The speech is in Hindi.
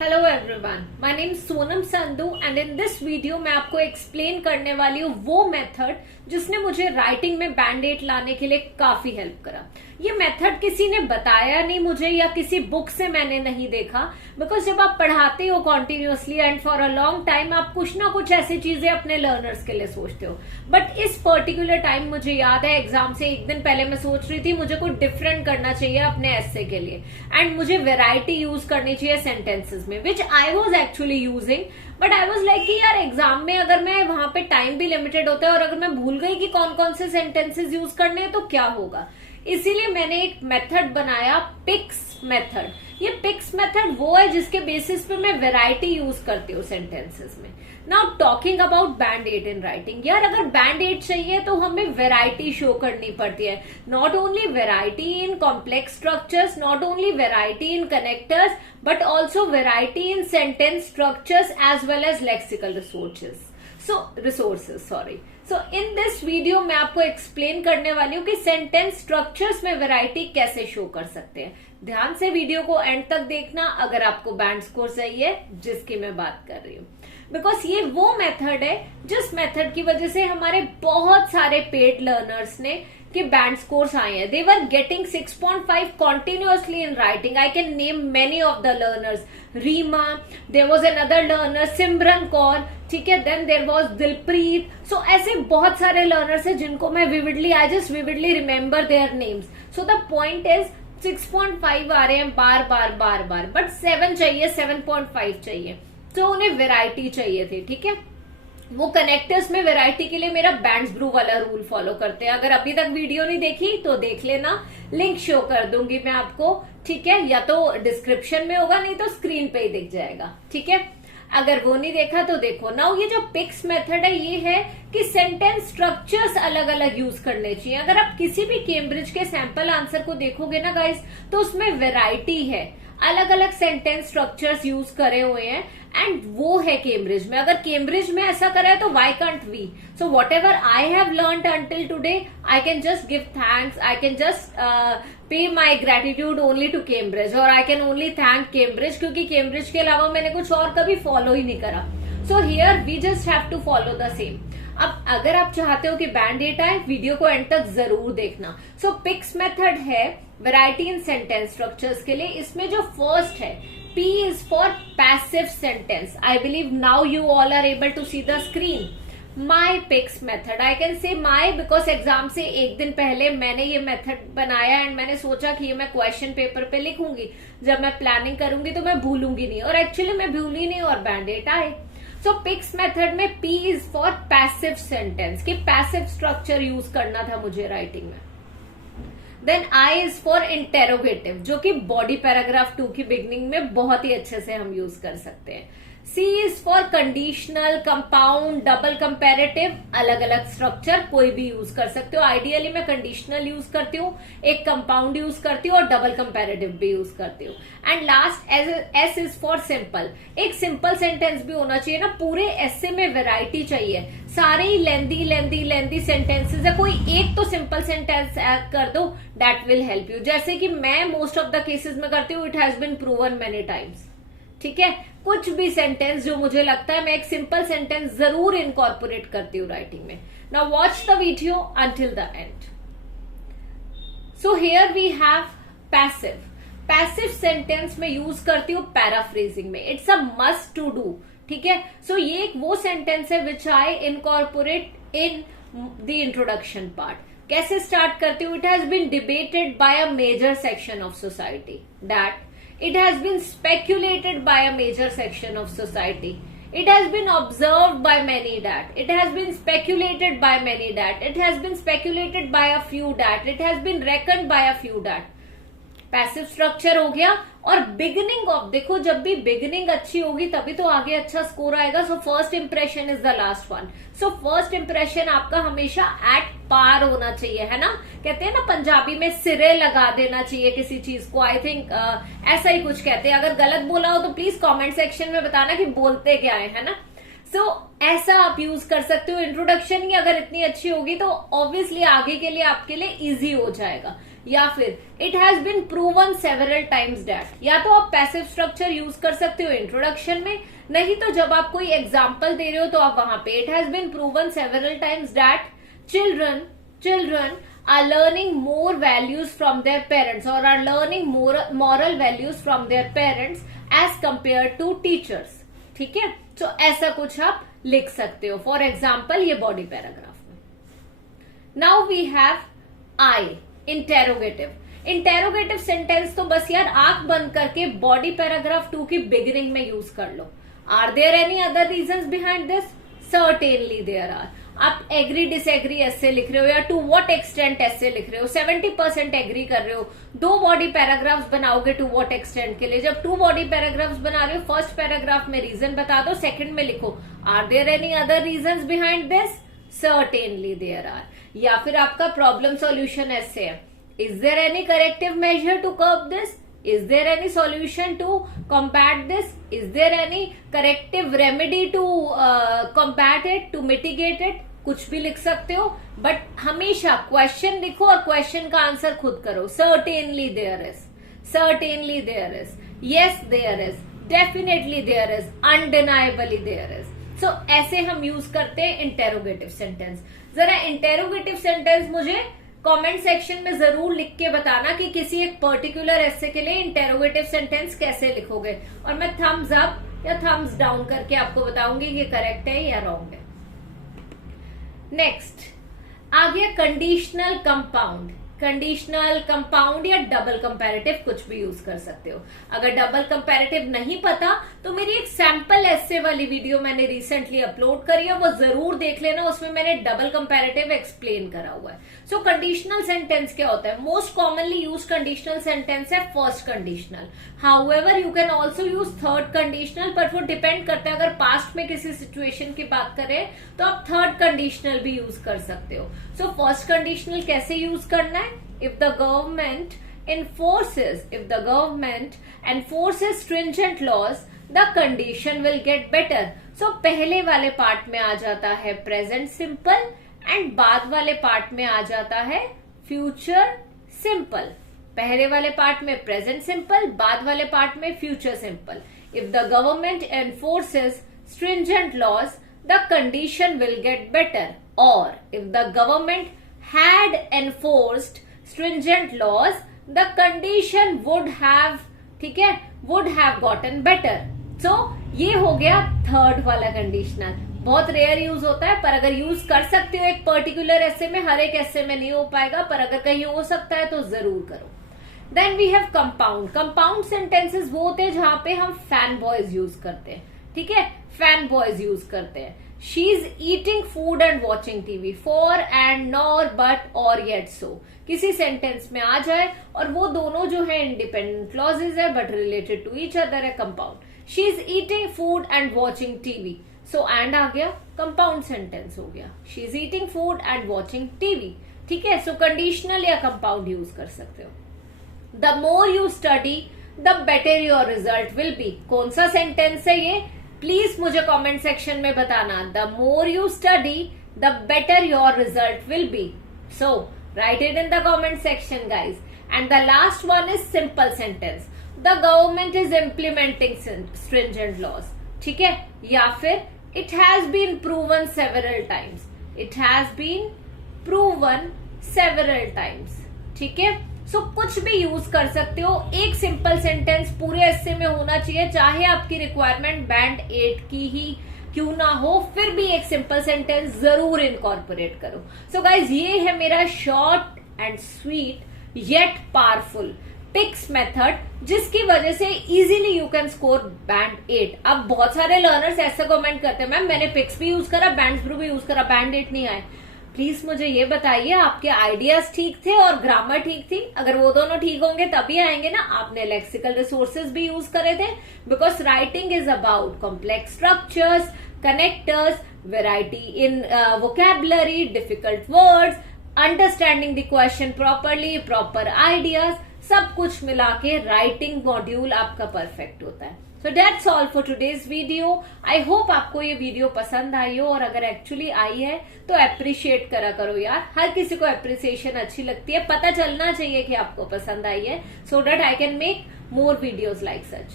Hello everyone, my name Sonam Sandhu and in this video मैं आपको एक्सप्लेन करने वाली हूँ वो मेथड जिसने मुझे राइटिंग में बैंड एड लाने के लिए काफी हेल्प करा। ये मेथड किसी ने बताया नहीं मुझे या किसी बुक से मैंने नहीं देखा, बिकॉज जब आप पढ़ाते हो continuously and for a long time आप कुछ ना कुछ ऐसी चीजें अपने लर्नर्स के लिए सोचते हो। बट इस पर्टिकुलर टाइम मुझे याद है एग्जाम से एक दिन पहले मैं सोच रही थी मुझे कुछ डिफरेंट करना चाहिए अपने एस्से के लिए एंड मुझे वेराइटी यूज करनी चाहिए सेंटेंसेस में, which I was actually using. But I was like कि यार एग्जाम में अगर मैं वहां पे टाइम भी लिमिटेड होता है और अगर मैं भूल गई कि कौन कौन से सेंटेंसेस यूज करने हैं तो क्या होगा। इसीलिए मैंने एक मेथड बनाया, पिक्स मेथड। ये पिक्स मेथड वो है जिसके बेसिस पे मैं वेराइटी यूज करती हूँ सेंटेंसेस में। Now talking about band eight in writing, यार अगर बैंड एड चाहिए तो हमें वेराइटी शो करनी पड़ती है। Not only variety in complex structures, not only variety in connectors, but also variety in sentence structures as well as lexical resources so in this video मैं आपको एक्सप्लेन करने वाली हूँ कि सेंटेंस स्ट्रक्चर्स में वेराइटी कैसे शो कर सकते हैं। ध्यान से वीडियो को एंड तक देखना अगर आपको बैंड स्कोर चाहिए जिसकी मैं बात कर रही हूँ, बिकॉज ये वो मेथड है जिस मेथड की वजह से हमारे बहुत सारे पेड लर्नर्स ने कि बैंड स्कोर्स आए हैं। दे were getting 6.5 continuously in writing. I can name many of the learners. Reema, there was another learner Simran Kaur, ठीक है, then there was Dilpreet. So ऐसे बहुत सारे लर्नर्स हैं जिनको मैं I just vividly remember their names. So the point is 6.5 आ रहे हैं बार बार, बट 7 चाहिए, 7.5 चाहिए। तो उन्हें वेराइटी चाहिए थी, ठीक है। वो कनेक्टर्स में वेराइटी के लिए मेरा बैंड्स ब्रू वाला रूल फॉलो करते हैं। अगर अभी तक वीडियो नहीं देखी तो देख लेना, लिंक शो कर दूंगी मैं आपको, ठीक है, या तो डिस्क्रिप्शन में होगा नहीं तो स्क्रीन पे ही दिख जाएगा, ठीक है। अगर वो नहीं देखा तो देखो। नाउ ये जो पिक्स मेथड है ये है कि सेंटेंस स्ट्रक्चर्स अलग अलग यूज करने चाहिए। अगर आप किसी भी कैम्ब्रिज के सैंपल आंसर को देखोगे ना गाइस, तो उसमें वेराइटी है, अलग अलग सेंटेंस स्ट्रक्चर्स यूज करे हुए हैं एंड वो है कैम्ब्रिज में। अगर कैम्ब्रिज में ऐसा करा है तो why can't we? So whatever I have learn until today I can just give thanks, I can just pay my gratitude only to Cambridge, और I can only thank Cambridge, क्योंकि कैम्ब्रिज के अलावा मैंने कुछ और कभी फॉलो ही नहीं करा। So here we just have to follow the same. अब अगर आप चाहते हो कि बैंड एड आए, वीडियो को एंड तक जरूर देखना। सो पिक्स मेथड है वेराइटी इन सेंटेंस स्ट्रक्चर्स के लिए। इसमें जो फर्स्ट है P is for passive sentence. I believe now you all are able to see the screen. My picks method. I can say my because exam से एक दिन पहले मैंने ये मेथड बनाया एंड मैंने सोचा कि ये मैं क्वेश्चन पेपर पे लिखूंगी, जब मैं प्लानिंग करूंगी तो मैं भूलूंगी नहीं, और एक्चुअली मैं भूली नहीं और बैंड एड आए। सो पिक्स मेथड में P is for passive sentence, कि पैसिव स्ट्रक्चर यूज करना था मुझे राइटिंग में। Then I is for interrogative, जो कि बॉडी पैराग्राफ 2 की बिगनिंग में बहुत ही अच्छे से हम यूज कर सकते हैं। C is for conditional, compound, double comparative, अलग अलग स्ट्रक्चर कोई भी यूज कर सकते हो। आइडियली मैं कंडीशनल यूज करती हूँ, एक कंपाउंड यूज करती हूँ और डबल कंपैरेटिव भी यूज करती हूँ। And last S is for simple. एक सिंपल सेंटेंस भी होना चाहिए ना, पूरे एस्से में वेराइटी चाहिए। सारे ही लेंदी सेंटेंसेस है, कोई एक तो सिंपल सेंटेंस ऐड कर दो, दैट विल हेल्प यू। जैसे कि मैं मोस्ट ऑफ द केसेस में करती हूँ, it has been proven many times, ठीक है। कुछ भी सेंटेंस जो मुझे लगता है मैं एक सिंपल सेंटेंस जरूर इनकॉर्पोरेट करती हूँ राइटिंग में। Now watch the video until the end. So here we have passive sentence में यूज करती हूँ पैराफ्रेजिंग में, it's a must to do, ठीक है। सो ये एक वो सेंटेंस है which I incorporate in the introduction part. कैसे स्टार्ट करती हूँ? It has been debated by a major section of society that it has been speculated by a major section of society. It has been observed by many that. It has been speculated by many that. It has been speculated by a few that. It has been reckoned by a few that. Passive structure हो गया। और बिगिनिंग ऑफ, देखो जब भी बिगिनिंग अच्छी होगी तभी तो आगे अच्छा स्कोर आएगा। So first impression is the last one. So first impression आपका हमेशा एट पार होना चाहिए, है ना। कहते हैं ना पंजाबी में सिरे लगा देना चाहिए किसी चीज को, आई थिंक ऐसा ही कुछ कहते हैं। अगर गलत बोला हो तो प्लीज कॉमेंट सेक्शन में बताना कि बोलते क्या है ना। सो ऐसा आप यूज कर सकते हो। इंट्रोडक्शन ही अगर इतनी अच्छी होगी तो ऑब्वियसली आगे के लिए आपके लिए इजी हो जाएगा। या फिर it has been proven several times that. या तो आप पैसिव स्ट्रक्चर यूज कर सकते हो इंट्रोडक्शन में, नहीं तो जब आप कोई एग्जाम्पल दे रहे हो तो आप वहां पे it has been proven several times that children are learning more values from their parents or are learning more moral values from their parents as compared to teachers। ठीक है, तो ऐसा कुछ आप लिख सकते हो। फॉर एग्जाम्पल ये बॉडी पैराग्राफ में। Now we have I interrogative. Interrogative sentence तो बस यार आंख बंद करके बॉडी पैराग्राफ 2 की बिगिनिंग में यूज कर लो। Are there any other reasons behind this? Certainly there are. आप एग्री डिसएग्री ऐसे लिख रहे हो या टू व्हाट एक्सटेंट ऐसे लिख रहे हो, 70% एग्री कर रहे हो, 2 बॉडी पैराग्राफ्स बनाओगे टू व्हाट एक्सटेंट के लिए। जब 2 बॉडी पैराग्राफ्स बना रहे हो, फर्स्ट पैराग्राफ में रीजन बता दो, सेकंड में लिखो are there any other reasons behind this? Certainly there are. या फिर आपका प्रॉब्लम सॉल्यूशन ऐसे है, is there any corrective measure to curb this? Is there any solution to combat this? Is there any corrective remedy to combat it, to mitigate it? कुछ भी लिख सकते हो, बट हमेशा क्वेश्चन लिखो और क्वेश्चन का आंसर खुद करो। Certainly there is, certainly there is, yes there is, definitely there is, undeniably there is. So ऐसे हम यूज करते हैं इंटेरोगेटिव सेंटेंस। जरा इंटेरोगेटिव सेंटेंस मुझे कमेंट सेक्शन में जरूर लिख के बताना कि किसी एक पर्टिकुलर एसे के लिए इंटेरोगेटिव सेंटेंस कैसे लिखोगे, और मैं थम्स अप या थम्स डाउन करके आपको बताऊंगी कि करेक्ट है या रॉन्ग है। नेक्स्ट आ गया कंडीशनल कंपाउंड। कंडीशनल कंपाउंड या डबल कंपैरेटिव कुछ भी यूज कर सकते हो। अगर डबल कंपैरेटिव नहीं पता तो मेरी एक सैंपल एसे वाली वीडियो मैंने रिसेंटली अपलोड करी है, वो जरूर देख लेना, उसमें मैंने डबल कंपैरेटिव एक्सप्लेन करा हुआ है। सो कंडीशनल सेंटेंस क्या होता है? Most commonly use conditional sentence है first conditional. However you can also use third conditional, पर वो डिपेंड करता है। अगर पास्ट में किसी सिचुएशन की बात करें तो आप थर्ड कंडीशनल भी यूज कर सकते हो। सो फर्स्ट कंडीशनल कैसे यूज करना है? If the government enforces stringent laws, the condition will get better। So पहले वाले पार्ट में आ जाता है प्रेजेंट सिंपल एंड बाद वाले पार्ट में आ जाता है फ्यूचर सिंपल। पहले वाले पार्ट में प्रेजेंट सिंपल, बाद वाले पार्ट में future simple. If the government enforces stringent laws, the condition will get better। Or if the government had enforced stringent laws, the condition would have, ठीक है, would have gotten better। So ये हो गया थर्ड वाला कंडीशनल। बहुत रेयर यूज होता है, पर अगर यूज कर सकते हो एक पर्टिकुलर ऐसे में, हर एक ऐसे में नहीं हो पाएगा, पर अगर कहीं हो सकता है तो जरूर करो। Then we have compound. Compound sentences वो होते हैं जहां पे हम फैन बॉयज यूज करते हैं। ठीक है, फैन बॉयज यूज करते हैं। She is eating food and watching TV. For and nor but और येट सो किसी सेंटेंस में आ जाए और वो दोनों जो है इंडिपेंडेंट क्लॉजेज है but related to each other है। Compound, she is eating food and watching TV. So and आ गया, कंपाउंड सेंटेंस हो गया। She is eating food and watching TV. ठीक है, सो कंडीशनल या कंपाउंड यूज कर सकते हो। The more you study the better your result will be. कौन सा सेंटेंस है ये? प्लीज मुझे कमेंट सेक्शन में बताना। The more you study the better your result will B. So write it in the comment section guys। and the last one is simple sentence। the government is implementing stringent laws। ठीक है, या फिर it has been proven several times। it has been proven several times। ठीक है, सो कुछ भी यूज कर सकते हो। एक सिंपल सेंटेंस पूरे हिस्से में होना चाहिए, चाहे आपकी रिक्वायरमेंट बैंड 8 की ही क्यों ना हो, फिर भी एक सिंपल सेंटेंस जरूर इनकॉर्पोरेट करो। सो गाइज, ये है मेरा short and sweet yet powerful PICS method, जिसकी वजह से easily you can score band 8। अब बहुत सारे लर्नर्स ऐसे कमेंट करते हैं, मैम मैंने पिक्स भी यूज करा, बैंड ब्रू भी यूज करा, बैंड 8 नहीं आए। प्लीज मुझे ये बताइए, आपके आइडियाज ठीक थे और ग्रामर ठीक थी? अगर वो दोनों ठीक होंगे तभी आएंगे ना। आपने लेक्सिकल रिसोर्सेज भी यूज करे थे, because writing is about complex structures, connectors, variety in vocabulary, difficult words, understanding the question properly, proper ideas। सब कुछ मिला के राइटिंग मॉड्यूल आपका परफेक्ट होता है। So that's all for today's video. I hope आपको ये वीडियो पसंद आई हो, और अगर एक्चुअली आई है तो अप्रिशिएट करा करो यार। हर किसी को अप्रिसिएशन अच्छी लगती है, पता चलना चाहिए कि आपको पसंद आई है, so that I can make more videos like such.